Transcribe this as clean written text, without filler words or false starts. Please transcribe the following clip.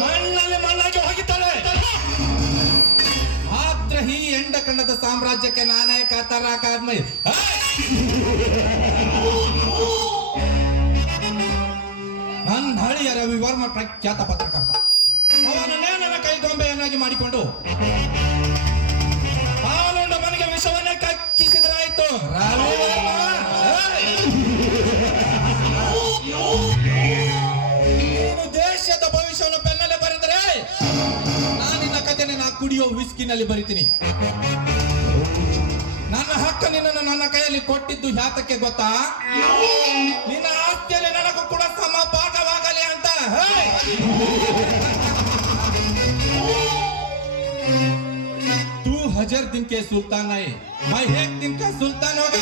ಮಣ್ಣಲ್ಲಿ ಮಣ್ಣಾಗಿ ಹೋಗಿದ್ದಾಳೆ. ಆದ್ರೆ ಈ ಎಂಡ ಕಂಡದ ಸಾಮ್ರಾಜ್ಯಕ್ಕೆ ನಾನೇ ಕಾತರ ಕಾರ್ಮೈ. ನನ್ನ ಹಳಿಯ ರವಿವರ್ಮ ಪ್ರಖ್ಯಾತ ಪತ್ರಕರ್ತ. ಅವನನ್ನೇ ನನ್ನ ಕೈಗೊಂಬೆಯನ್ನಾಗಿ ಮಾಡಿಕೊಂಡು ಹಾಲುಂಡ ಮನೆಗೆ ವಿಷವನ್ನೇ ಕಕ್ಕಿಸಿದ್ರಾಯ್ತು. ರವಿವರ್ಮ ನೀನು ದೇಶದ ಭವಿಷ್ಯವನ್ನು ಪೆನ್ನಲ್ಲಿ ಬರೆದರೆ ನಾನಿನ್ನ ಕಥೆನ ಕುಡಿಯೋ ವಿಸ್ಕಿನಲ್ಲಿ ಬರಿತೀನಿ. ನನ್ನ ಹಕ್ಕು ನಿನ್ನನ್ನು ನನ್ನ ಕೈಯಲ್ಲಿ ಕೊಟ್ಟಿದ್ದು ಯಾತಕ್ಕೆ ಗೊತ್ತಾ? ನಿನ್ನ ಆಸ್ತಿಯಲ್ಲಿ ನನಗೂ ಕೂಡ ಸಮಭಾಗವಾಗಲಿ ಅಂತ. तू 1000 दिन के सुल्तान है, मैं 1 दिन का सुल्तान होगा।